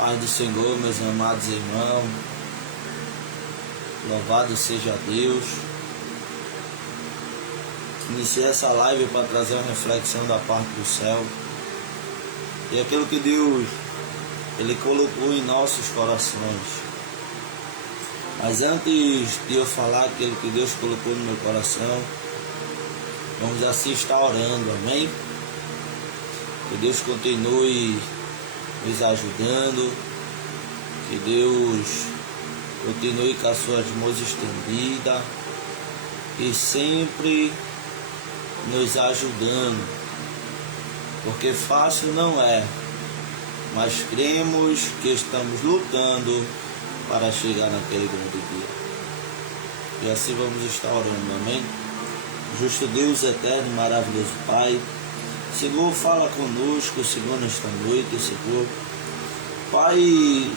Paz do Senhor, meus amados irmãos, louvado seja Deus. Iniciei essa live para trazer uma reflexão da parte do céu e aquilo que Deus Ele colocou em nossos corações. Mas antes de eu falar aquilo que Deus colocou no meu coração, vamos assim estar orando, amém? Que Deus continue nos ajudando, que Deus continue com as suas mãos estendidas e sempre nos ajudando, porque fácil não é, mas cremos que estamos lutando para chegar naquele grande dia. E assim vamos estar orando, amém? Justo Deus, eterno e maravilhoso Pai, Senhor, fala conosco, Senhor, nesta noite, Senhor. Pai,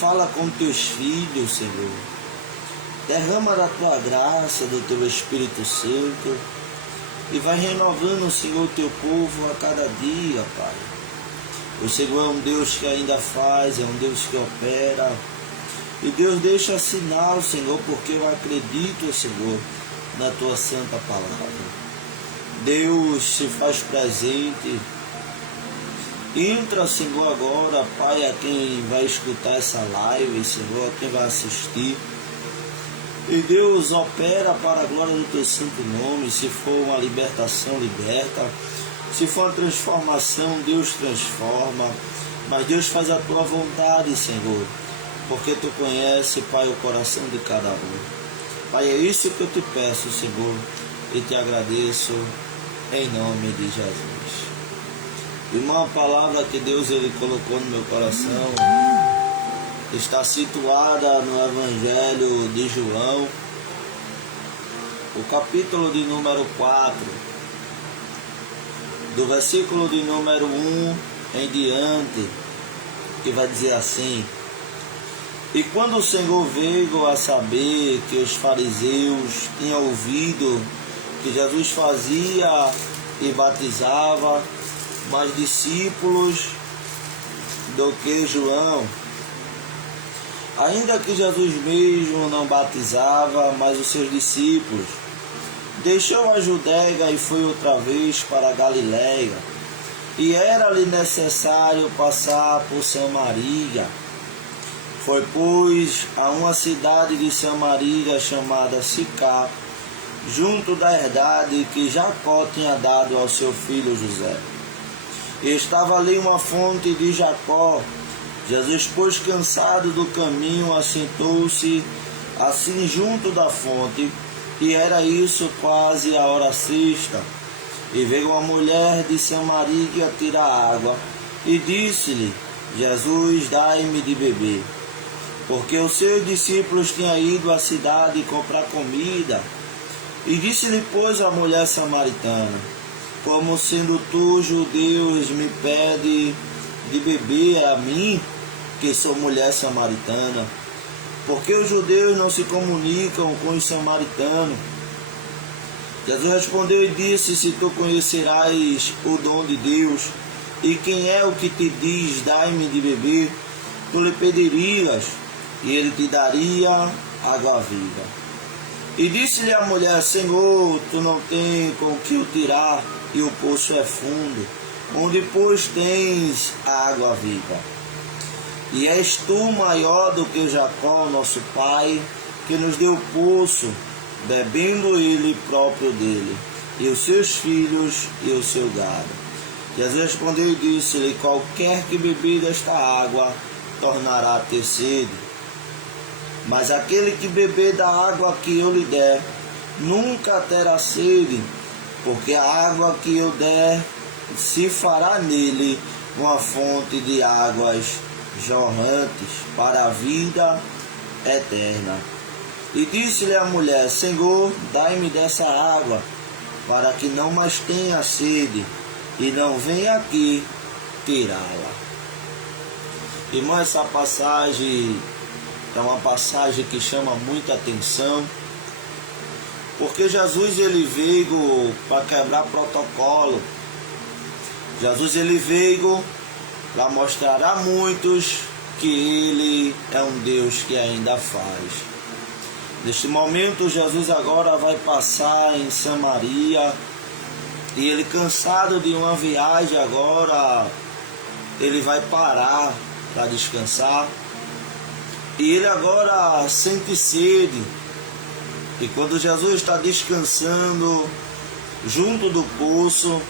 fala com teus filhos, Senhor. Derrama da tua graça, do teu Espírito Santo e vai renovando, Senhor, o teu povo a cada dia, Pai. O Senhor é um Deus que ainda faz, é um Deus que opera. E Deus deixa sinal, Senhor, porque eu acredito, Senhor, na tua santa palavra. Deus se faz presente. Entra, Senhor, agora, Pai, a quem vai escutar essa live, Senhor, a quem vai assistir. E Deus opera para a glória do teu santo nome. Se for uma libertação, liberta. Se for uma transformação, Deus transforma. Mas Deus faz a tua vontade, Senhor, porque tu conhece, Pai, o coração de cada um. Pai, é isso que eu te peço, Senhor, e te agradeço em nome de Jesus. Irmão, a palavra que Deus Ele colocou no meu coração está situada no Evangelho de João, o capítulo de número 4, do versículo de número 1 em diante, que vai dizer assim: E quando o Senhor veio a saber que os fariseus tinham ouvido que Jesus fazia e batizava mais discípulos do que João, ainda que Jesus mesmo não batizava, mas os seus discípulos, deixou a Judéia e foi outra vez para a Galiléia, e era-lhe necessário passar por Samaria. Foi, pois, a uma cidade de Samaria chamada Sicar, junto da herdade que Jacó tinha dado ao seu filho José. E estava ali uma fonte de Jacó. Jesus, pois, cansado do caminho, assentou-se assim junto da fonte, e era isso quase a hora sexta. E veio uma mulher de Samaria tirar água, e disse-lhe: Jesus, dai-me de beber. Porque os seus discípulos tinham ido à cidade comprar comida. E disse-lhe, pois, a mulher samaritana: Como sendo tu, judeus, me pede de beber a mim, que sou mulher samaritana? Porque os judeus não se comunicam com os samaritanos. Jesus respondeu e disse: Se tu conhecerás o dom de Deus, e quem é o que te diz, dai-me de beber, tu lhe pedirias, e ele te daria água viva. E disse-lhe a mulher: Senhor, tu não tens com que o tirar, e o poço é fundo, onde pois tens a água viva? E és tu maior do que Jacó, nosso pai, que nos deu o poço, bebendo ele próprio dele, e os seus filhos e o seu gado. Jesus respondeu e disse-lhe: Qualquer que beber desta água tornará a ter sede. Mas aquele que beber da água que eu lhe der, nunca terá sede, porque a água que eu der se fará nele uma fonte de águas jorrantes para a vida eterna. E disse-lhe a mulher: Senhor, dai-me dessa água, para que não mais tenha sede, e não venha aqui tirá-la. Irmão, essa passagem é uma passagem que chama muita atenção, porque Jesus ele veio para quebrar protocolo. Jesus ele veio para mostrar a muitos que Ele é um Deus que ainda faz. Neste momento, Jesus agora vai passar em Samaria, e ele, cansado de uma viagem agora, ele vai parar para descansar. E ele agora sente sede. E quando Jesus está descansando junto do poço,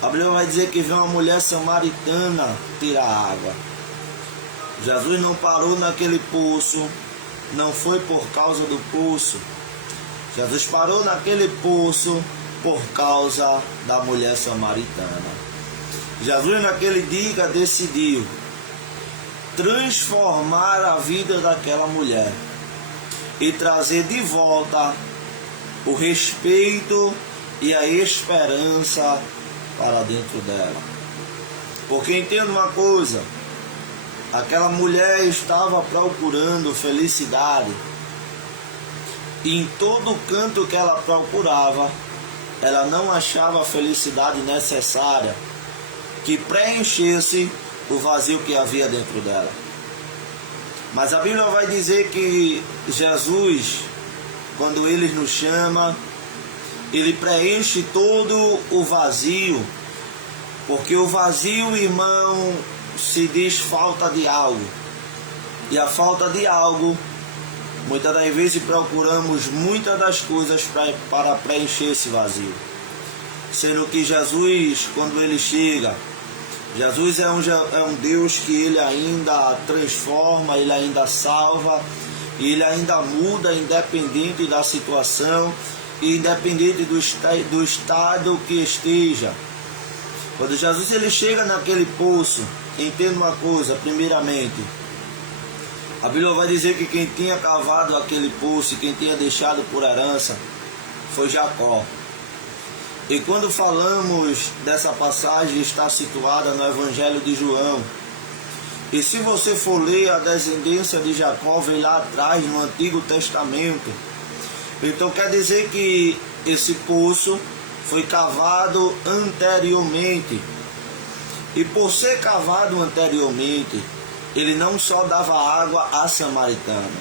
a Bíblia vai dizer que vem uma mulher samaritana tirar água. Jesus não parou naquele poço, não foi por causa do poço. Jesus parou naquele poço por causa da mulher samaritana. Jesus naquele dia decidiu transformar a vida daquela mulher e trazer de volta o respeito e a esperança para dentro dela. Porque entenda uma coisa, aquela mulher estava procurando felicidade, e em todo canto que ela procurava, ela não achava a felicidade necessária que preenchesse o vazio que havia dentro dela. Mas a Bíblia vai dizer que Jesus, quando Ele nos chama, Ele preenche todo o vazio, porque o vazio, irmão, se diz falta de algo, e a falta de algo, muitas das vezes procuramos muitas das coisas para preencher esse vazio, sendo que Jesus, quando Ele chega, Jesus é um Deus que Ele ainda transforma, Ele ainda salva, e Ele ainda muda, independente da situação, independente do estado que esteja. Quando Jesus ele chega naquele poço, entenda uma coisa, primeiramente, a Bíblia vai dizer que quem tinha cavado aquele poço, quem tinha deixado por herança, foi Jacó. E quando falamos dessa passagem, está situada no Evangelho de João. E se você for ler a descendência de Jacó, vem lá atrás no Antigo Testamento. Então quer dizer que esse poço foi cavado anteriormente. E por ser cavado anteriormente, ele não só dava água à samaritana.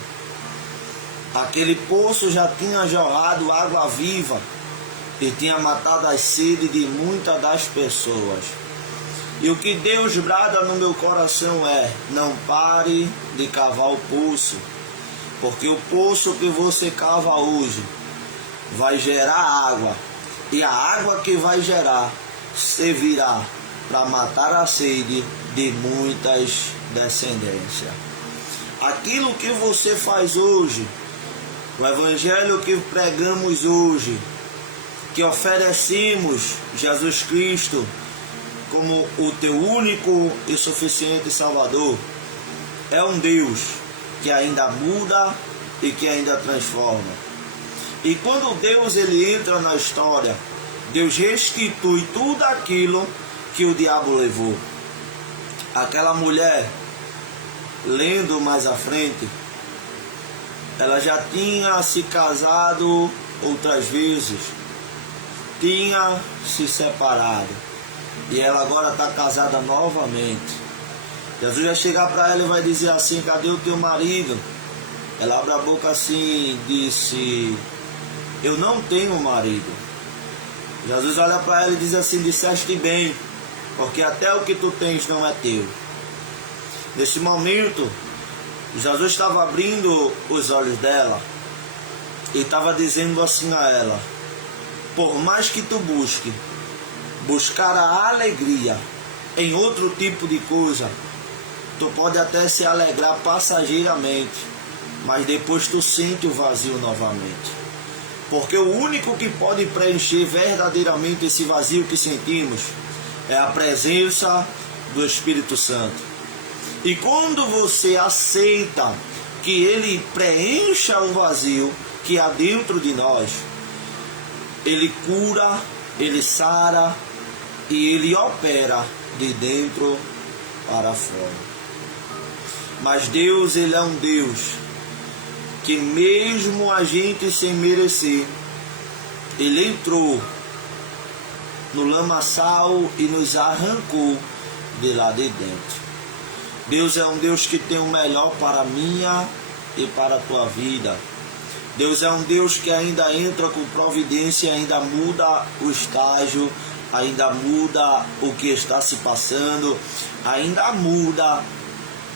Aquele poço já tinha jorrado água viva e tinha matado a sede de muitas das pessoas. E o que Deus brada no meu coração é: não pare de cavar o poço, porque o poço que você cava hoje vai gerar água, e a água que vai gerar servirá para matar a sede de muitas descendências. Aquilo que você faz hoje, o evangelho que pregamos hoje, que oferecemos Jesus Cristo como o teu único e suficiente Salvador, é um Deus que ainda muda e que ainda transforma. E quando Deus ele entra na história, Deus restitui tudo aquilo que o diabo levou. Aquela mulher, lendo mais à frente, ela já tinha se casado outras vezes, tinha se separado, e ela agora está casada novamente. Jesus vai chegar para ela e vai dizer assim: cadê o teu marido? Ela abre a boca assim e disse: eu não tenho marido. Jesus olha para ela e diz assim: disseste bem, porque até o que tu tens não é teu. Nesse momento, Jesus estava abrindo os olhos dela e estava dizendo assim a ela: por mais que tu buscar a alegria em outro tipo de coisa, tu pode até se alegrar passageiramente, mas depois tu sente o vazio novamente. Porque o único que pode preencher verdadeiramente esse vazio que sentimos é a presença do Espírito Santo. E quando você aceita que Ele preencha o vazio que há dentro de nós, Ele cura, Ele sara e Ele opera de dentro para fora. Mas Deus, Ele é um Deus que mesmo a gente sem merecer, Ele entrou no lamaçal e nos arrancou de lá de dentro. Deus é um Deus que tem o melhor para a minha e para a tua vida. Deus é um Deus que ainda entra com providência, ainda muda o estágio, ainda muda o que está se passando, ainda muda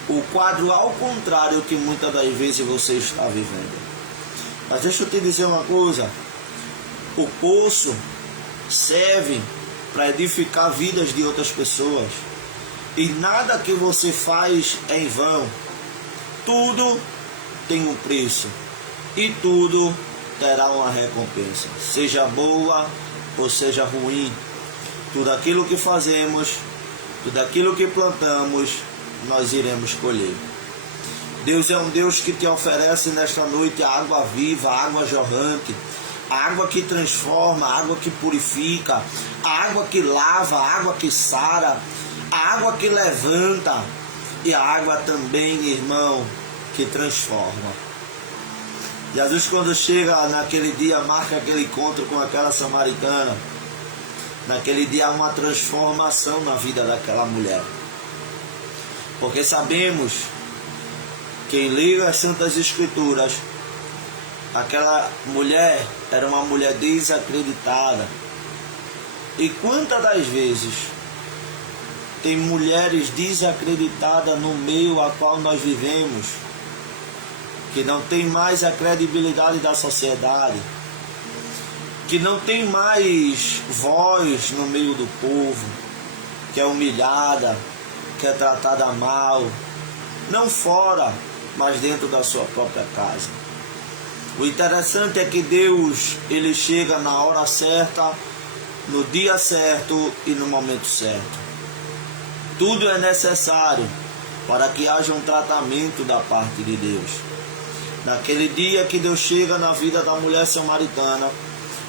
o quadro ao contrário que muitas das vezes você está vivendo. Mas deixa eu te dizer uma coisa, o poço serve para edificar vidas de outras pessoas, e nada que você faz é em vão. Tudo tem um preço e tudo terá uma recompensa, seja boa ou seja ruim. Tudo aquilo que fazemos, tudo aquilo que plantamos, nós iremos colher. Deus é um Deus que te oferece nesta noite a água viva, a água jorrante, a água que transforma, a água que purifica, a água que lava, a água que sara, a água que levanta e a água também, irmão, que transforma. Jesus, quando chega naquele dia, marca aquele encontro com aquela samaritana. Naquele dia há uma transformação na vida daquela mulher. Porque sabemos, quem lê as Santas Escrituras, aquela mulher era uma mulher desacreditada. E quantas das vezes tem mulheres desacreditadas no meio a qual nós vivemos, que não tem mais a credibilidade da sociedade, que não tem mais voz no meio do povo, que é humilhada, que é tratada mal, não fora, mas dentro da sua própria casa. O interessante é que Deus, ele chega na hora certa, no dia certo e no momento certo. Tudo é necessário para que haja um tratamento da parte de Deus. Naquele dia que Deus chega na vida da mulher samaritana,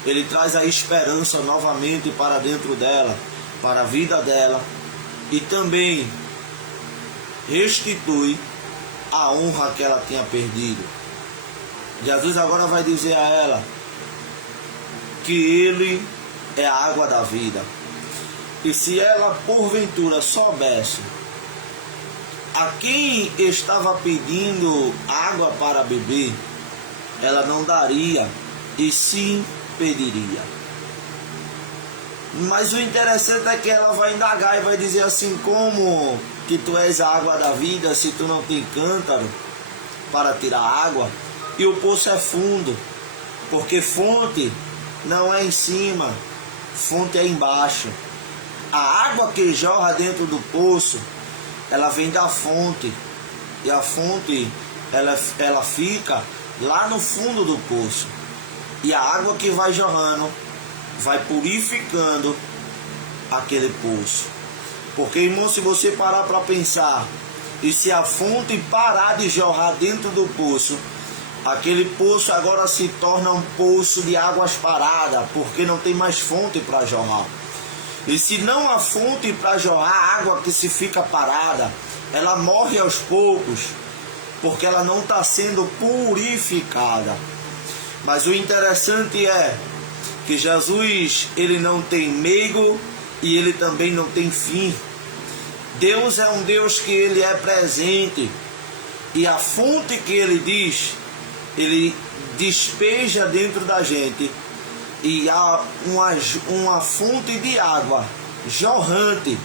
Ele traz a esperança novamente para dentro dela, para a vida dela, e também restitui a honra que ela tinha perdido. Jesus agora vai dizer a ela que Ele é a água da vida. E se ela porventura soubesse a quem estava pedindo água para beber, ela não daria, e sim pediria. Mas o interessante é que ela vai indagar e vai dizer assim: como que tu és a água da vida se tu não tem cântaro para tirar água? E o poço é fundo, porque fonte não é em cima, fonte é embaixo. A água que jorra dentro do poço, ela vem da fonte, e a fonte ela fica lá no fundo do poço, e a água que vai jorrando vai purificando aquele poço. Porque, irmão, se você parar para pensar, e se a fonte parar de jorrar dentro do poço, aquele poço agora se torna um poço de águas paradas, porque não tem mais fonte para jorrar. E se não há fonte para jorrar, a água que se fica parada, ela morre aos poucos, porque ela não está sendo purificada. Mas o interessante é que Jesus, ele não tem meigo e ele também não tem fim. Deus é um Deus que ele é presente, e a fonte que ele diz, ele despeja dentro da gente, e há uma fonte de água jorrante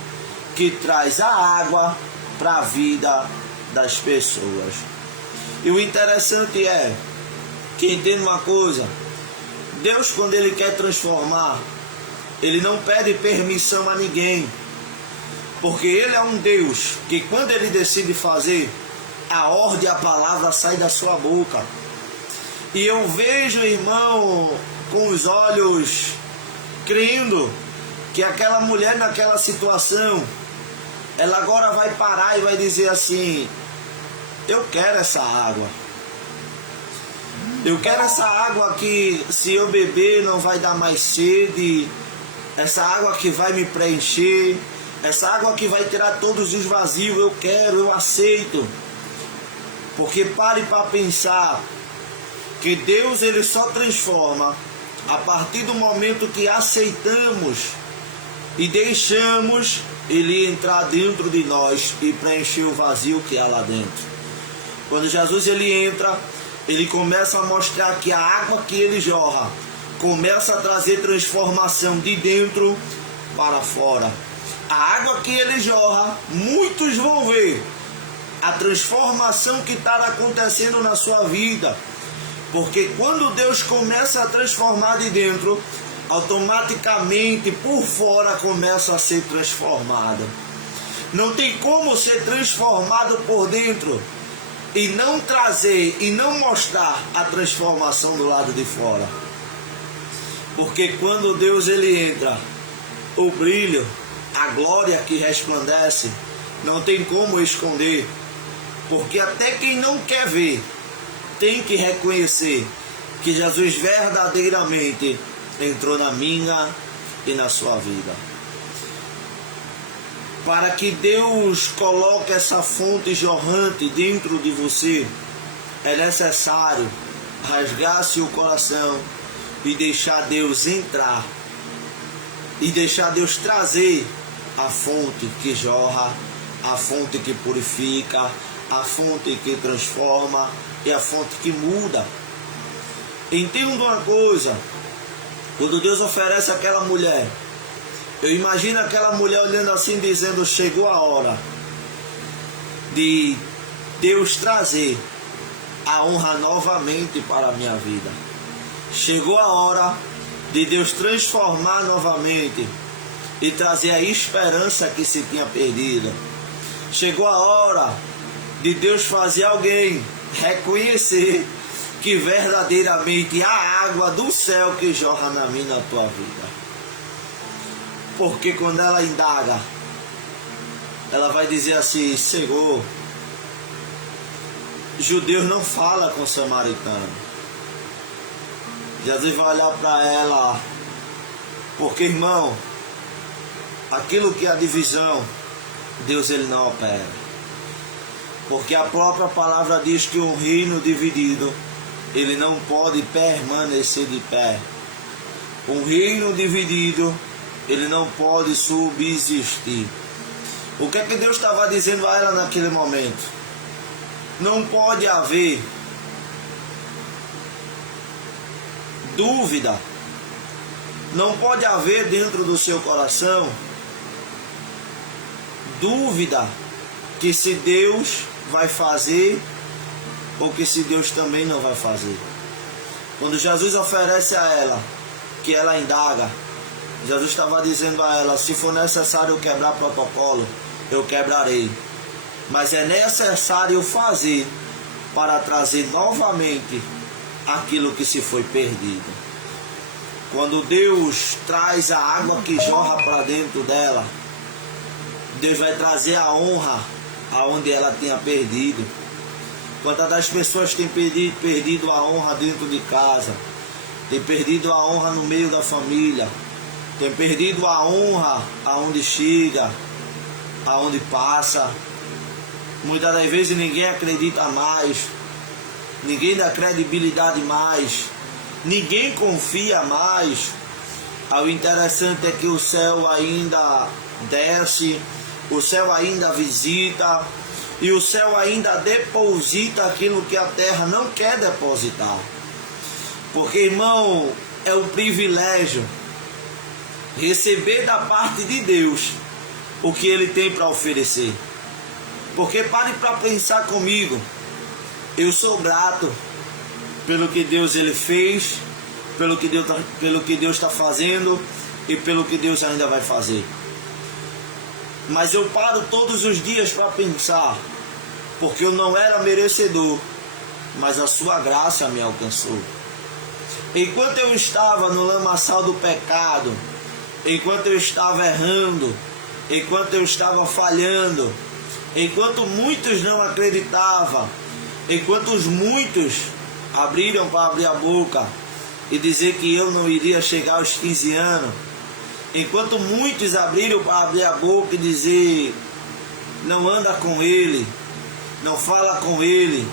que traz a água para a vida das pessoas. E o interessante é que, entenda uma coisa, Deus, quando ele quer transformar, ele não pede permissão a ninguém, porque ele é um Deus que, quando ele decide fazer, a ordem, a palavra sai da sua boca. E eu vejo, irmão, com os olhos, crendo que aquela mulher naquela situação, ela agora vai parar e vai dizer assim: eu quero essa água. Eu quero essa água que, se eu beber, não vai dar mais sede. Essa água que vai me preencher. Essa água que vai tirar todos os vazios. Eu quero, eu aceito. Porque pare para pensar que Deus, ele só transforma a partir do momento que aceitamos e deixamos ele entrar dentro de nós e preencher o vazio que há lá dentro. Quando Jesus ele entra, ele começa a mostrar que a água que ele jorra começa a trazer transformação de dentro para fora. A água que ele jorra, muitos vão ver a transformação que está acontecendo na sua vida. Porque quando Deus começa a transformar de dentro, automaticamente por fora começa a ser transformado. Não tem como ser transformado por dentro e não trazer e não mostrar a transformação do lado de fora. Porque quando Deus ele entra, o brilho, a glória que resplandece, não tem como esconder. Porque até quem não quer ver tem que reconhecer que Jesus verdadeiramente entrou na minha e na sua vida. Para que Deus coloque essa fonte jorrante dentro de você, é necessário rasgar seu coração e deixar Deus entrar. E deixar Deus trazer a fonte que jorra, a fonte que purifica, a fonte que transforma e a fonte que muda. Entenda uma coisa, quando Deus oferece aquela mulher, eu imagino aquela mulher olhando assim, dizendo: chegou a hora de Deus trazer a honra novamente para a minha vida. Chegou a hora de Deus transformar novamente e trazer a esperança que se tinha perdido. Chegou a hora de Deus fazer alguém reconhecer que verdadeiramente há água do céu que jorra na minha e na tua vida. Porque quando ela indaga, ela vai dizer assim: Senhor, judeus não fala com samaritano. Jesus vai olhar para ela, porque, irmão, aquilo que é a divisão, Deus ele não opera. Porque a própria palavra diz que um reino dividido, ele não pode permanecer de pé. Um reino dividido, ele não pode subsistir. O que é que Deus estava dizendo a ela naquele momento? Não pode haver dúvida, não pode haver dentro do seu coração dúvida que se Deus vai fazer ou que se Deus também não vai fazer. Quando Jesus oferece a ela, que ela indaga, Jesus estava dizendo a ela: se for necessário eu quebrar protocolo, eu quebrarei. Mas é necessário fazer para trazer novamente aquilo que se foi perdido. Quando Deus traz a água que jorra para dentro dela, Deus vai trazer a honra aonde ela tinha perdido. Quantas das pessoas têm perdido a honra dentro de casa, tem perdido a honra no meio da família, tem perdido a honra aonde chega, aonde passa. Muitas das vezes ninguém acredita mais, ninguém dá credibilidade mais, ninguém confia mais. O interessante é que o céu ainda desce, o céu ainda visita e o céu ainda deposita aquilo que a terra não quer depositar. Porque, irmão, é um privilégio receber da parte de Deus o que Ele tem para oferecer. Porque pare para pensar comigo, eu sou grato pelo que Deus ele fez, pelo que Deus está fazendo e pelo que Deus ainda vai fazer. Mas eu paro todos os dias para pensar, porque eu não era merecedor, mas a sua graça me alcançou. Enquanto eu estava no lamaçal do pecado, enquanto eu estava errando, enquanto eu estava falhando, enquanto muitos não acreditavam, enquanto os muitos abriram para abrir a boca e dizer que eu não iria chegar aos 15 anos, enquanto muitos abriram para abrir a boca e dizer: não anda com ele, não fala com ele,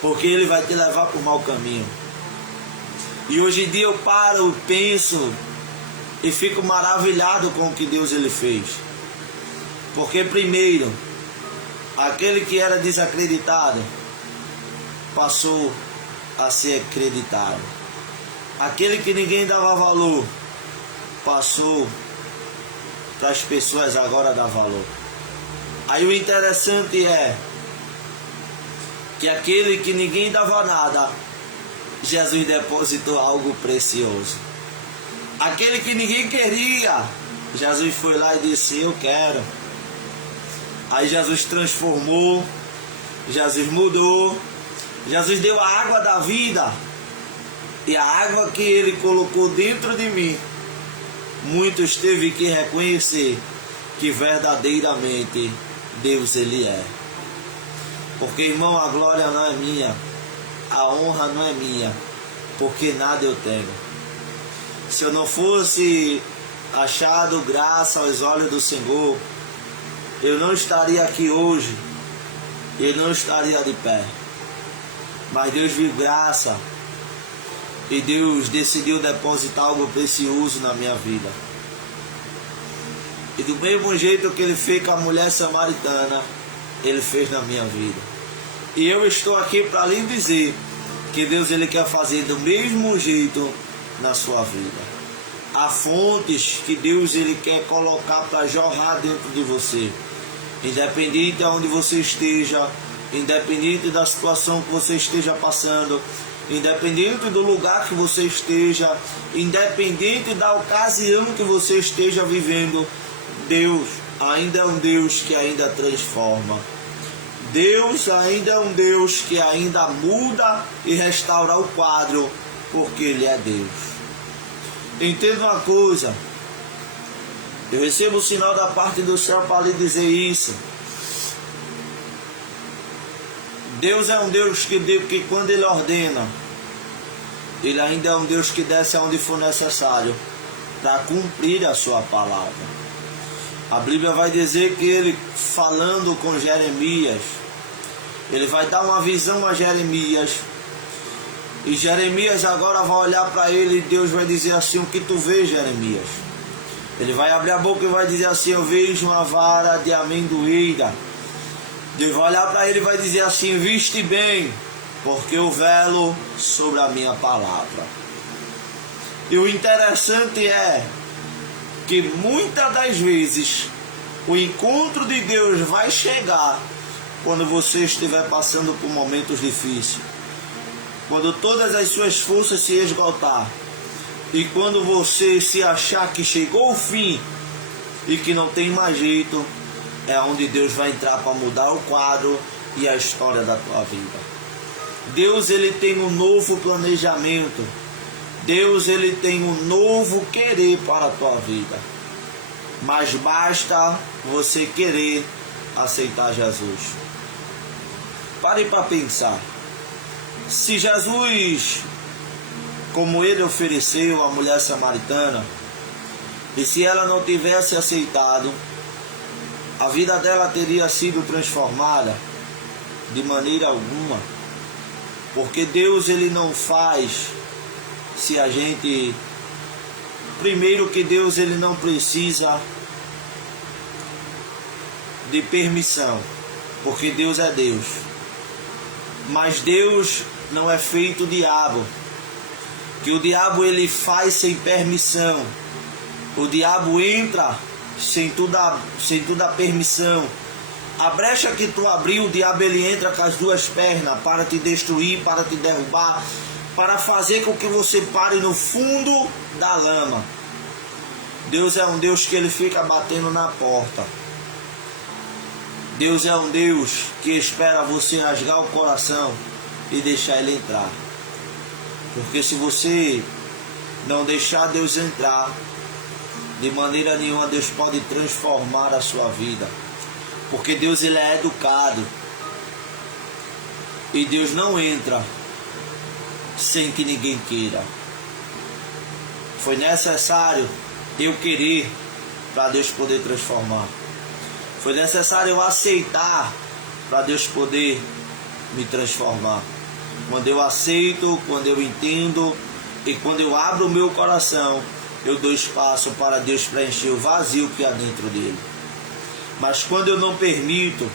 porque ele vai te levar para o mau caminho. E hoje em dia eu paro, penso e fico maravilhado com o que Deus ele fez. Porque primeiro, aquele que era desacreditado passou a ser acreditado. Aquele que ninguém dava valor passou para as pessoas agora dar valor. Aí o interessante é que aquele que ninguém dava nada, Jesus depositou algo precioso. Aquele que ninguém queria, Jesus foi lá e disse: eu quero. Aí Jesus transformou, Jesus mudou, Jesus deu a água da vida. E a água que ele colocou dentro de mim, muitos teve que reconhecer que verdadeiramente Deus ele é. Porque, irmão, a glória não é minha, a honra não é minha, porque nada eu tenho. Se eu não fosse achado graça aos olhos do Senhor, eu não estaria aqui hoje, eu não estaria de pé. Mas Deus viu graça e Deus decidiu depositar algo precioso na minha vida. E do mesmo jeito que ele fez com a mulher samaritana, ele fez na minha vida. E eu estou aqui para lhe dizer que Deus ele quer fazer do mesmo jeito na sua vida. Há fontes que Deus ele quer colocar para jorrar dentro de você. Independente de onde você esteja, independente da situação que você esteja passando, independente do lugar que você esteja, independente da ocasião que você esteja vivendo, Deus ainda é um Deus que ainda transforma. Deus ainda é um Deus que ainda muda e restaura o quadro, porque Ele é Deus. Entenda uma coisa, eu recebo o sinal da parte do céu para lhe dizer isso. Deus é um Deus que quando Ele ordena, Ele ainda é um Deus que desce aonde for necessário para cumprir a sua palavra. A Bíblia vai dizer que Ele, falando com Jeremias, Ele vai dar uma visão a Jeremias, e Jeremias agora vai olhar para ele e Deus vai dizer assim: o que tu vês, Jeremias? Ele vai abrir a boca e vai dizer assim: eu vejo uma vara de amendoeira. Deus vai olhar para ele e vai dizer assim: viste bem, porque eu velo sobre a minha palavra. E o interessante é que muitas das vezes o encontro de Deus vai chegar quando você estiver passando por momentos difíceis, quando todas as suas forças se esgotar, e quando você se achar que chegou o fim e que não tem mais jeito, é onde Deus vai entrar para mudar o quadro e a história da tua vida. Deus ele tem um novo planejamento. Deus ele tem um novo querer para a tua vida. Mas basta você querer aceitar Jesus. Pare para pensar. Se Jesus, como ele ofereceu à mulher samaritana, e se ela não tivesse aceitado, a vida dela teria sido transformada? De maneira alguma. Porque Deus ele não faz se a gente... Primeiro que Deus ele não precisa de permissão, porque Deus é Deus. Mas Deus não é feito diabo, que o diabo ele faz sem permissão. O diabo entra sem toda a permissão. A brecha que tu abriu, o diabo ele entra com as duas pernas para te destruir, para te derrubar, para fazer com que você pare no fundo da lama. Deus é um Deus que ele fica batendo na porta. Deus é um Deus que espera você rasgar o coração e deixar ele entrar. Porque se você não deixar Deus entrar, de maneira nenhuma Deus pode transformar a sua vida. Porque Deus ele é educado. E Deus não entra sem que ninguém queira. Foi necessário eu querer para Deus poder transformar. Foi necessário eu aceitar para Deus poder me transformar. Quando eu aceito, quando eu entendo e quando eu abro o meu coração, eu dou espaço para Deus preencher o vazio que há dentro dele. Mas quando eu não permito,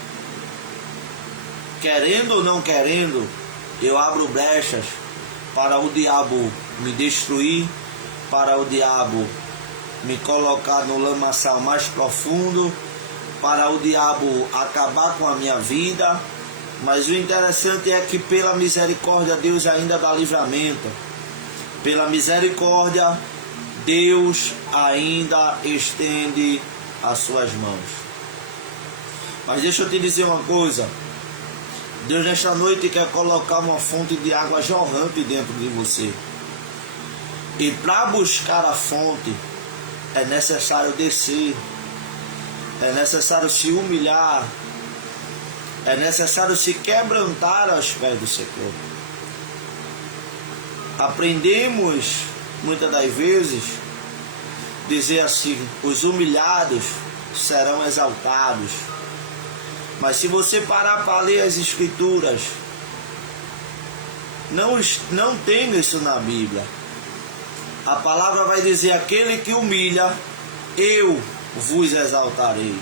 querendo ou não querendo, eu abro brechas para o diabo me destruir, para o diabo me colocar no lamaçal mais profundo, para o diabo acabar com a minha vida. Mas o interessante é que pela misericórdia Deus ainda dá livramento. Pela misericórdia Deus ainda estende as suas mãos. Mas deixa eu te dizer uma coisa. Deus nesta noite quer colocar uma fonte de água jorrante dentro de você. E para buscar a fonte é necessário descer. É necessário se humilhar. É necessário se quebrantar aos pés do Senhor. Aprendemos, muitas das vezes, dizer assim: os humilhados serão exaltados. Mas se você parar para ler as Escrituras, não tem isso na Bíblia. A palavra vai dizer: aquele que humilha, eu vos exaltarei.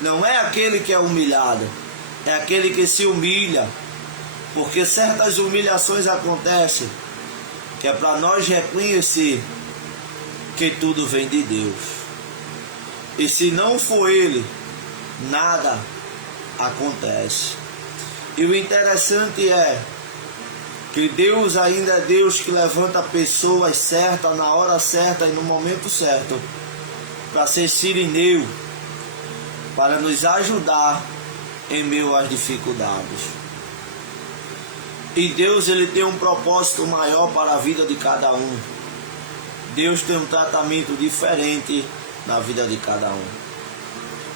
Não é aquele que é humilhado, é aquele que se humilha, porque certas humilhações acontecem, que é para nós reconhecer que tudo vem de Deus. E se não for Ele, nada acontece. E o interessante é que Deus ainda é Deus que levanta pessoas certas, na hora certa e no momento certo, para ser sirineu, para nos ajudar em meio às dificuldades. E Deus, ele tem um propósito maior para a vida de cada um. Deus tem um tratamento diferente na vida de cada um.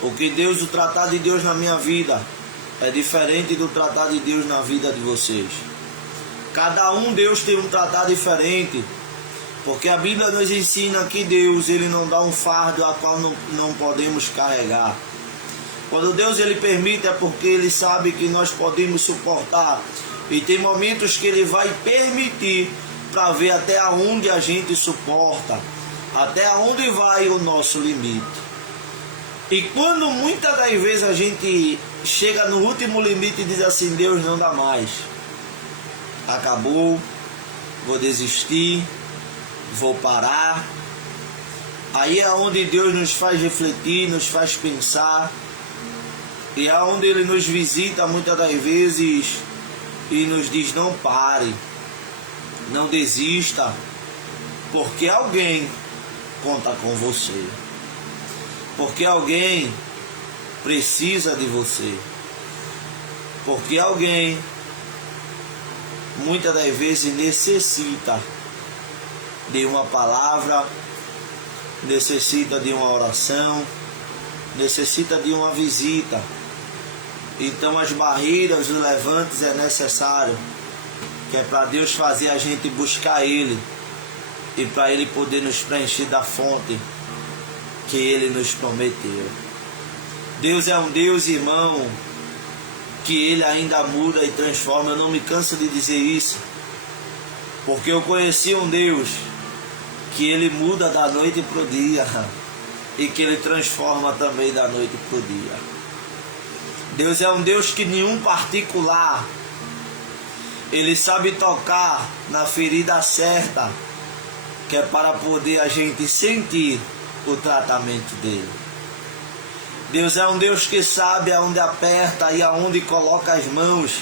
O tratar de Deus na minha vida é diferente do tratar de Deus na vida de vocês. Cada um, Deus tem um tratar diferente, porque a Bíblia nos ensina que Deus, ele não dá um fardo a qual não podemos carregar. Quando Deus, ele permite, é porque ele sabe que nós podemos suportar. E tem momentos que ele vai permitir para ver até onde a gente suporta, até onde vai o nosso limite. E quando muitas das vezes a gente chega no último limite e diz assim: Deus, não dá mais, acabou, vou desistir, vou parar. Aí é onde Deus nos faz refletir, nos faz pensar, e é onde Ele nos visita muitas das vezes e nos diz: não pare, não desista, porque alguém conta com você, porque alguém precisa de você, porque alguém muitas das vezes necessita de uma palavra, necessita de uma oração, necessita de uma visita. Então as barreiras, os levantes é necessário, que é para Deus fazer a gente buscar Ele e para Ele poder nos preencher da fonte que Ele nos prometeu. Deus é um Deus, irmão, que Ele ainda muda e transforma. Eu não me canso de dizer isso, porque eu conheci um Deus que Ele muda da noite para o dia e que Ele transforma também da noite para o dia. Deus é um Deus que nenhum particular, Ele sabe tocar na ferida certa, que é para poder a gente sentir o tratamento dele. Deus é um Deus que sabe aonde aperta e aonde coloca as mãos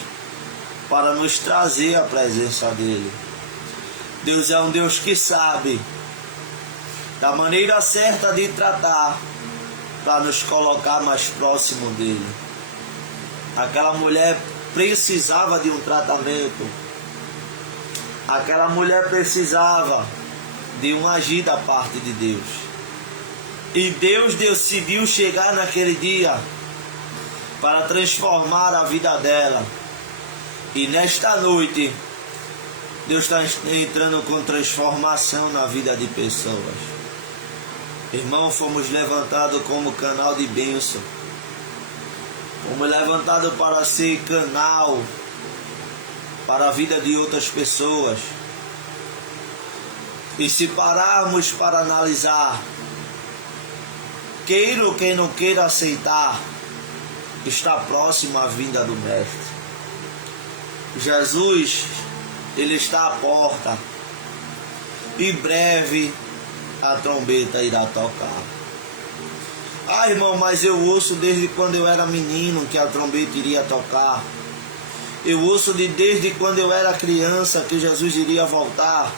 para nos trazer a presença dele. Deus é um Deus que sabe da maneira certa de tratar para nos colocar mais próximo dele. Aquela mulher precisava de um tratamento. Aquela mulher precisava de um agir da parte de Deus. E Deus decidiu chegar naquele dia para transformar a vida dela. E nesta noite, Deus está entrando com transformação na vida de pessoas. Irmão, fomos levantados como canal de bênção. Fomos levantados para ser canal para a vida de outras pessoas. E se pararmos para analisar queira ou quem não queira aceitar, está próximo à vinda do Mestre. Jesus, ele está à porta. Em breve a trombeta irá tocar. Ah, irmão, mas eu ouço desde quando eu era menino que a trombeta iria tocar. Eu ouço desde quando eu era criança que Jesus iria voltar.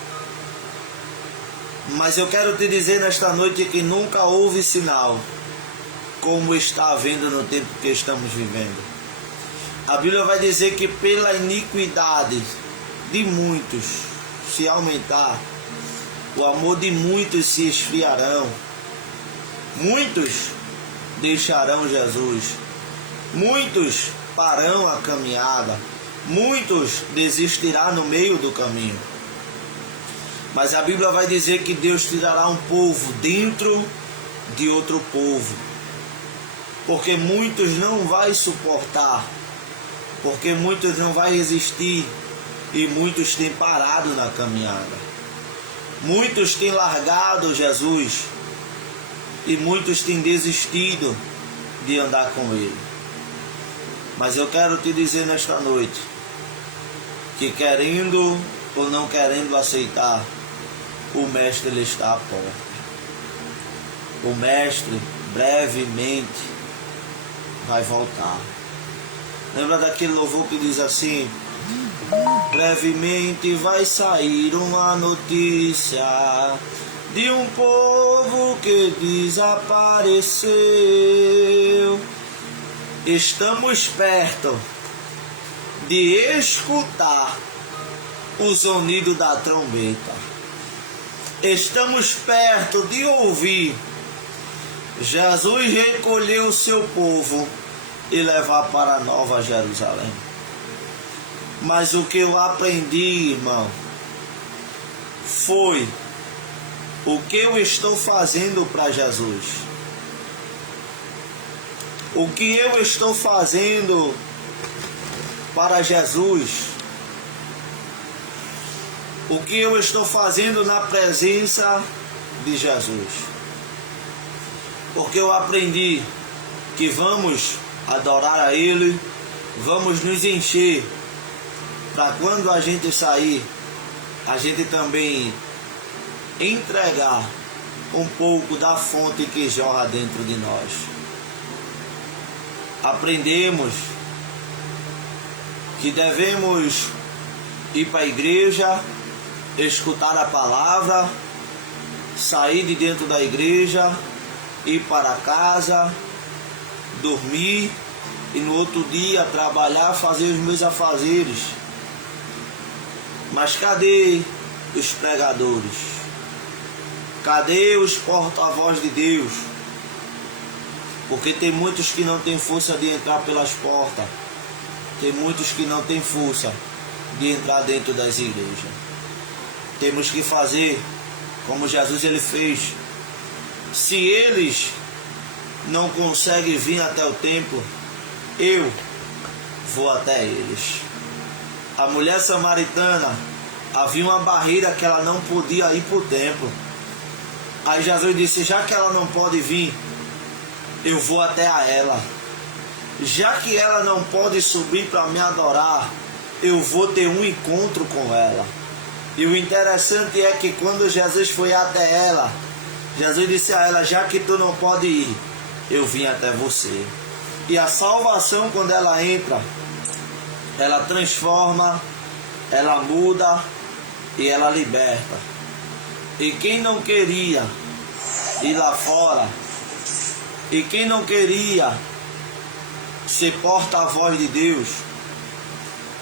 Mas eu quero te dizer nesta noite que nunca houve sinal como está havendo no tempo que estamos vivendo. A Bíblia vai dizer que pela iniquidade de muitos se aumentar, o amor de muitos se esfriarão. Muitos deixarão Jesus. Muitos pararão a caminhada. Muitos desistirão no meio do caminho. Mas a Bíblia vai dizer que Deus tirará um povo dentro de outro povo. Porque muitos não vai suportar. Porque muitos não vai resistir. E muitos têm parado na caminhada. Muitos têm largado Jesus. E muitos têm desistido de andar com Ele. Mas eu quero te dizer nesta noite que querendo ou não querendo aceitar, o Mestre ele está à porta. O Mestre brevemente vai voltar. Lembra daquele louvor que diz assim: brevemente vai sair uma notícia de um povo que desapareceu. Estamos perto de escutar o sonido da trombeta. Estamos perto de ouvir Jesus recolher o seu povo e levar para Nova Jerusalém. Mas o que eu aprendi, irmão, foi o que eu estou fazendo para Jesus. O que eu estou fazendo para Jesus. O que eu estou fazendo na presença de Jesus. Porque eu aprendi que vamos adorar a Ele, vamos nos encher, para quando a gente sair, a gente também entregar um pouco da fonte que jorra dentro de nós. Aprendemos que devemos ir para a igreja, escutar a palavra, sair de dentro da igreja, ir para casa, dormir e no outro dia trabalhar, fazer os meus afazeres. Mas cadê os pregadores? Cadê os porta-voz de Deus? Porque tem muitos que não têm força de entrar pelas portas. Tem muitos que não têm força de entrar dentro das igrejas. Temos que fazer como Jesus ele fez. Se eles não conseguem vir até o templo, eu vou até eles. A mulher samaritana, havia uma barreira que ela não podia ir para o templo. Aí Jesus disse: já que ela não pode vir, eu vou até a ela. Já que ela não pode subir para me adorar, eu vou ter um encontro com ela. E o interessante é que quando Jesus foi até ela, Jesus disse a ela: já que tu não pode ir, eu vim até você. E a salvação, quando ela entra, ela transforma, ela muda e ela liberta. E quem não queria ir lá fora, e quem não queria ser porta-voz de Deus,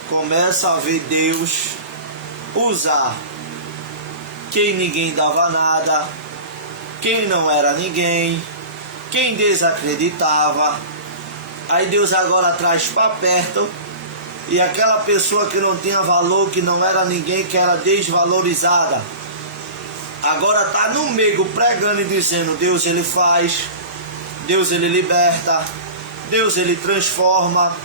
começa a ver Deus usar quem ninguém dava nada, quem não era ninguém, quem desacreditava. Aí Deus agora traz para perto, e aquela pessoa que não tinha valor, que não era ninguém, que era desvalorizada, agora está no meio pregando e dizendo: Deus ele faz, Deus ele liberta, Deus ele transforma.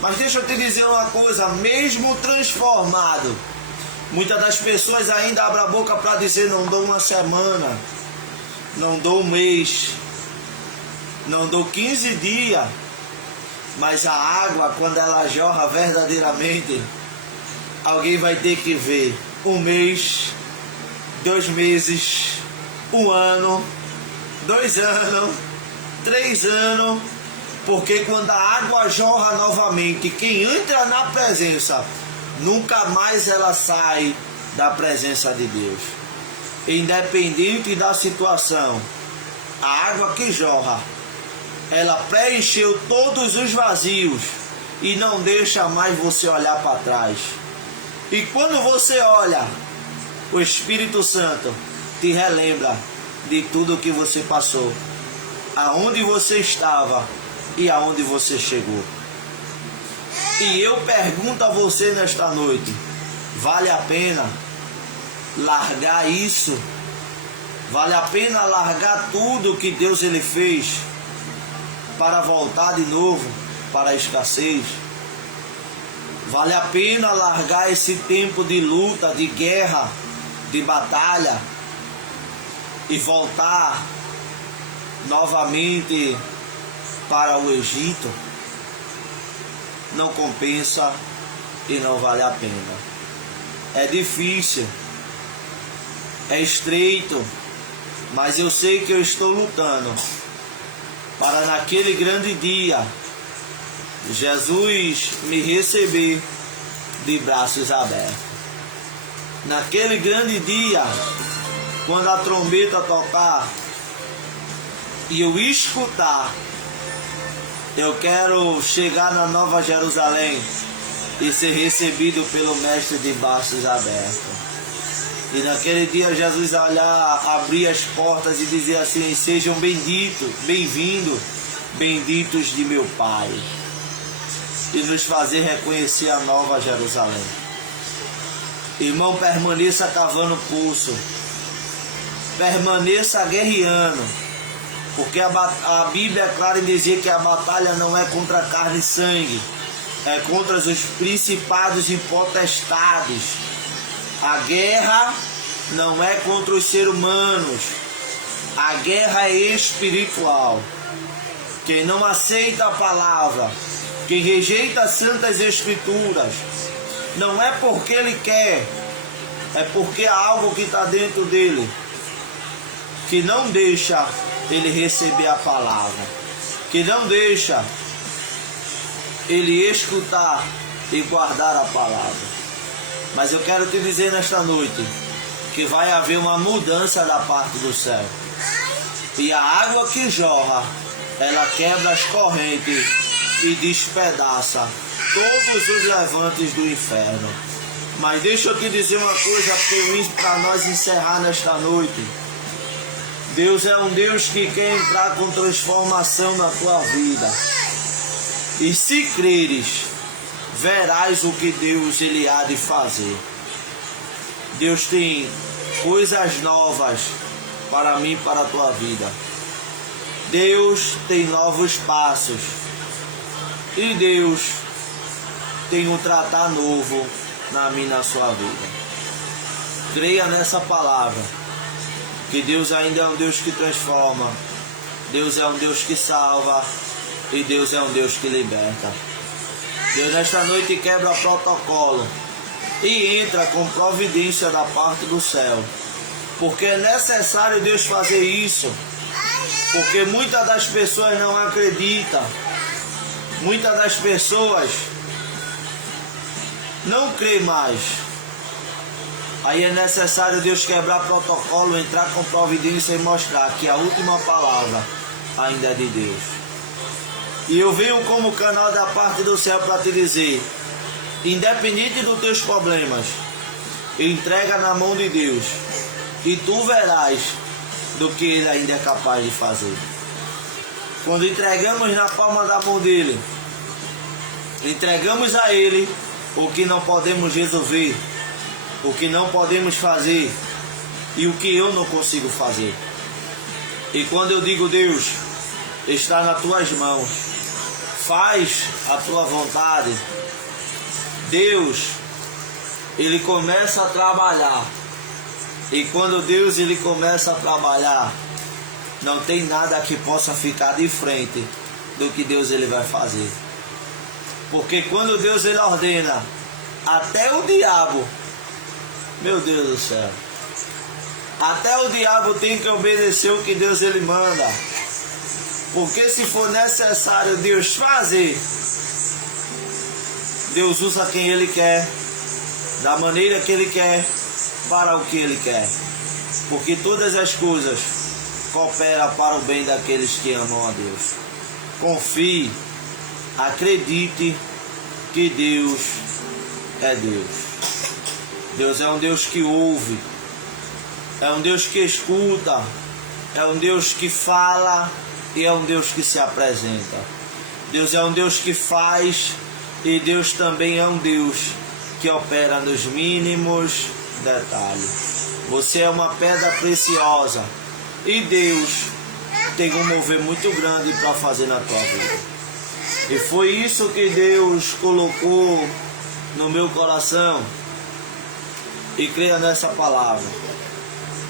Mas deixa eu te dizer uma coisa: mesmo transformado, muitas das pessoas ainda abrem a boca para dizer: não dou uma semana, não dou um mês, Não dou 15 dias, mas a água, quando ela jorra verdadeiramente, alguém vai ter que ver 1 mês, 2 meses, 1 ano, 2 anos, 3 anos, porque quando a água jorra novamente, quem entra na presença, nunca mais ela sai da presença de Deus. Independente da situação, a água que jorra, ela preencheu todos os vazios e não deixa mais você olhar para trás. E quando você olha, o Espírito Santo te relembra de tudo que você passou, aonde você estava e aonde você chegou. E eu pergunto a você nesta noite, vale a pena largar isso? Vale a pena largar tudo que Deus ele fez para voltar de novo para a escassez? Vale a pena largar esse tempo de luta, de guerra, de batalha e voltar novamente para o Egito? Não compensa e não vale a pena. É difícil, é estreito, mas eu sei que eu estou lutando para naquele grande dia Jesus me receber de braços abertos. Naquele grande dia, quando a trombeta tocar e eu escutar, eu quero chegar na Nova Jerusalém e ser recebido pelo Mestre de braços abertos. E naquele dia Jesus olhar, abrir as portas e dizer assim: sejam benditos, bem-vindos, benditos de meu Pai. E nos fazer reconhecer a Nova Jerusalém. Irmão, permaneça cavando poço, permaneça guerreando, porque a Bíblia é clara em dizer que a batalha não é contra carne e sangue, é contra os principados e potestades. A guerra não é contra os seres humanos, a guerra é espiritual. Quem não aceita a palavra, quem rejeita as santas escrituras, não é porque ele quer, é porque há algo que está dentro dele que não deixa ele receber a palavra, que não deixa ele escutar e guardar a palavra. Mas eu quero te dizer nesta noite que vai haver uma mudança da parte do céu. E a água que jorra, ela quebra as correntes e despedaça todos os levantes do inferno. Mas deixa eu te dizer uma coisa para nós encerrar nesta noite. Deus é um Deus que quer entrar com transformação na tua vida. E se creres, verás o que Deus ele há de fazer. Deus tem coisas novas para mim, para a tua vida. Deus tem novos passos. E Deus tem um tratar novo na minha e na sua vida. Creia nessa palavra, que Deus ainda é um Deus que transforma, Deus é um Deus que salva e Deus é um Deus que liberta. Deus nesta noite quebra protocolo e entra com providência da parte do céu, porque é necessário Deus fazer isso, porque muitas das pessoas não acreditam, muitas das pessoas não creem mais. Aí é necessário Deus quebrar protocolo, entrar com providência e mostrar que a última palavra ainda é de Deus. E eu venho como canal da parte do céu para te dizer, independente dos teus problemas, entrega na mão de Deus e tu verás do que Ele ainda é capaz de fazer. Quando entregamos na palma da mão dEle, entregamos a Ele o que não podemos resolver, o que não podemos fazer e o que eu não consigo fazer. E quando eu digo: Deus, está nas tuas mãos, faz a tua vontade, Deus, Ele começa a trabalhar. E quando Deus ele começa a trabalhar, não tem nada que possa ficar de frente do que Deus ele vai fazer. Porque quando Deus ele ordena, até o diabo, meu Deus do céu, até o diabo tem que obedecer o que Deus ele manda. Porque se for necessário Deus fazer, Deus usa quem ele quer, da maneira que ele quer, para o que ele quer. Porque todas as coisas cooperam para o bem daqueles que amam a Deus. Confie, acredite que Deus é Deus. Deus é um Deus que ouve, é um Deus que escuta, é um Deus que fala e é um Deus que se apresenta. Deus é um Deus que faz e Deus também é um Deus que opera nos mínimos detalhes. Você é uma pedra preciosa e Deus tem um mover muito grande para fazer na tua vida. E foi isso que Deus colocou no meu coração. E creia nessa palavra.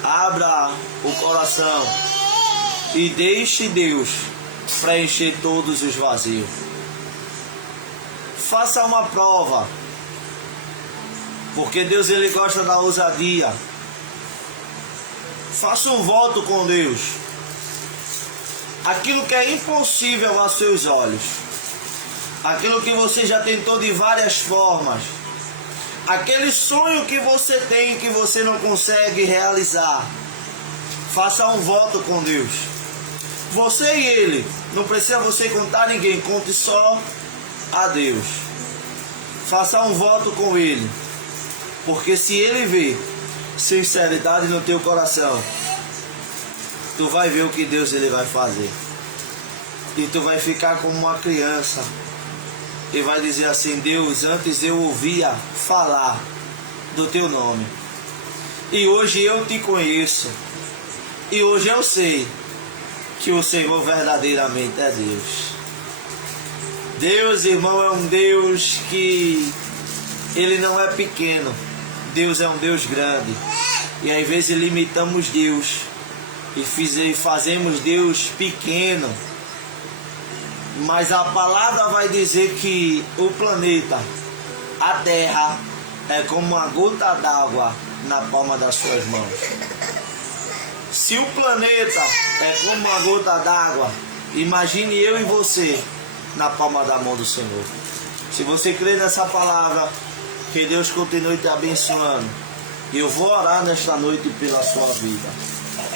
Abra o coração e deixe Deus preencher todos os vazios. Faça uma prova, porque Deus ele gosta da ousadia. Faça um voto com Deus. Aquilo que é impossível aos seus olhos, aquilo que você já tentou de várias formas, aquele sonho que você tem que você não consegue realizar, faça um voto com Deus. Você e ele, não precisa você contar a ninguém, conte só a Deus. Faça um voto com ele, porque se ele vê sinceridade no teu coração, tu vai ver o que Deus ele vai fazer. E tu vai ficar como uma criança e vai dizer assim: Deus, antes eu ouvia falar do teu nome, e hoje eu te conheço, e hoje eu sei que o Senhor verdadeiramente é Deus. Deus, irmão, é um Deus que ele não é pequeno. Deus é um Deus grande. E às vezes limitamos Deus e fazemos Deus pequeno. Mas a palavra vai dizer que o planeta, a terra, é como uma gota d'água na palma das suas mãos. Se o planeta é como uma gota d'água, imagine eu e você na palma da mão do Senhor. Se você crê nessa palavra, que Deus continue te abençoando. E eu vou orar nesta noite pela sua vida.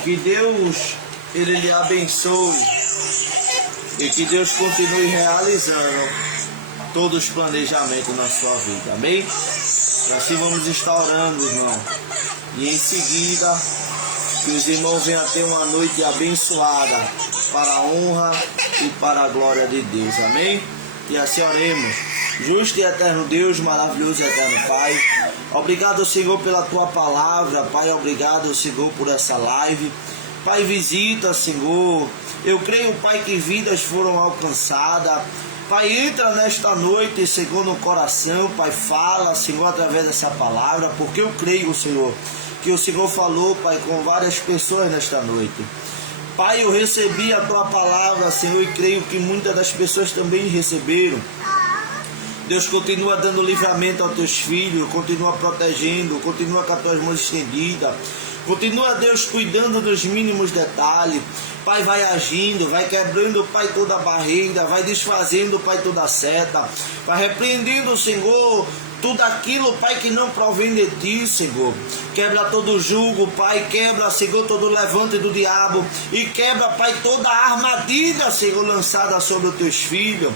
Que Deus ele lhe abençoe e que Deus continue realizando todos os planejamentos na sua vida. Amém? E assim vamos estar orando, irmão. E em seguida, que os irmãos venham ter uma noite abençoada para a honra e para a glória de Deus. Amém? E assim oremos. Justo e eterno Deus, maravilhoso e eterno Pai, obrigado, Senhor, pela Tua palavra. Pai, obrigado, Senhor, por essa live. Pai, visita, Senhor. Eu creio, Pai, que vidas foram alcançadas. Pai, entra nesta noite, Senhor, no coração. Pai, fala, Senhor, através dessa palavra, porque eu creio, Senhor, que o Senhor falou, Pai, com várias pessoas nesta noite. Pai, eu recebi a Tua palavra, Senhor, e creio que muitas das pessoas também receberam. Deus, continua dando livramento aos teus filhos, continua protegendo, continua com as tuas mãos estendidas, continua, Deus, cuidando dos mínimos detalhes. Pai, vai agindo, vai quebrando, Pai, toda a barreira, vai desfazendo, Pai, toda a seta, vai repreendendo, Senhor, tudo aquilo, Pai, que não provém de Ti, Senhor. Quebra todo o jugo, Pai, quebra, Senhor, todo o levante do diabo e quebra, Pai, toda a armadilha, Senhor, lançada sobre os teus filhos.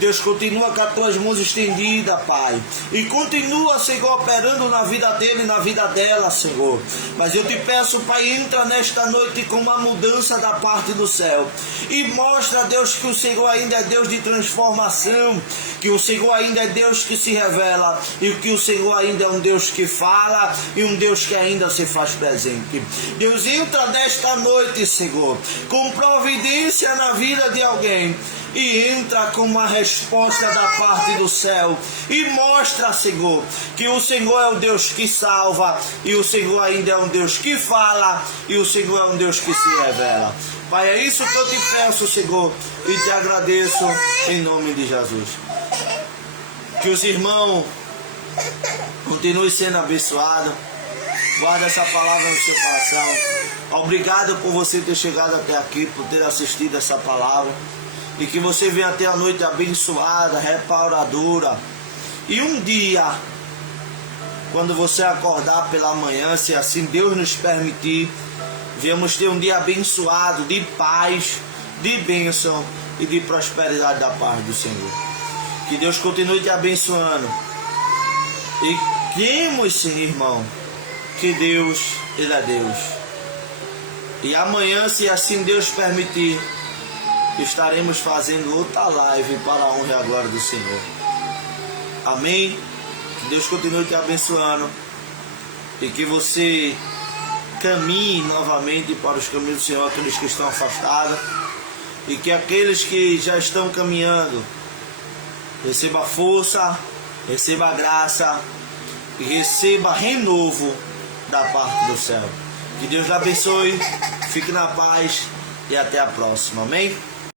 Deus, continua com as tuas mãos estendidas, Pai, e continua, Senhor, operando na vida dele e na vida dela, Senhor. Mas eu te peço, Pai, entra nesta noite com uma mudança da parte do céu e mostra, Deus, que o Senhor ainda é Deus de transformação, que o Senhor ainda é Deus que se revela e que o Senhor ainda é um Deus que fala e um Deus que ainda se faz presente. Deus, entra nesta noite, Senhor, com providência na vida de alguém e entra com uma resposta da parte do céu e mostra, Senhor, que o Senhor é o Deus que salva e o Senhor ainda é um Deus que fala e o Senhor é um Deus que se revela. Pai, é isso que eu te peço, Senhor, e te agradeço em nome de Jesus. Que os irmãos continuem sendo abençoados. Guarda essa palavra no seu coração. Obrigado por você ter chegado até aqui, por ter assistido essa palavra. E que você venha ter a noite abençoada, restauradora. E um dia, quando você acordar pela manhã, se assim Deus nos permitir, venhamos ter um dia abençoado, de paz, de bênção e de prosperidade da paz do Senhor. Que Deus continue te abençoando. E cremos sim, irmão, que Deus, Ele é Deus. E amanhã, se assim Deus permitir, estaremos fazendo outra live para a honra e a glória do Senhor. Amém? Que Deus continue te abençoando e que você caminhe novamente para os caminhos do Senhor, aqueles que estão afastados, e que aqueles que já estão caminhando receba força, receba graça e receba renovo da parte do céu. Que Deus lhe abençoe, fique na paz e até a próxima. Amém?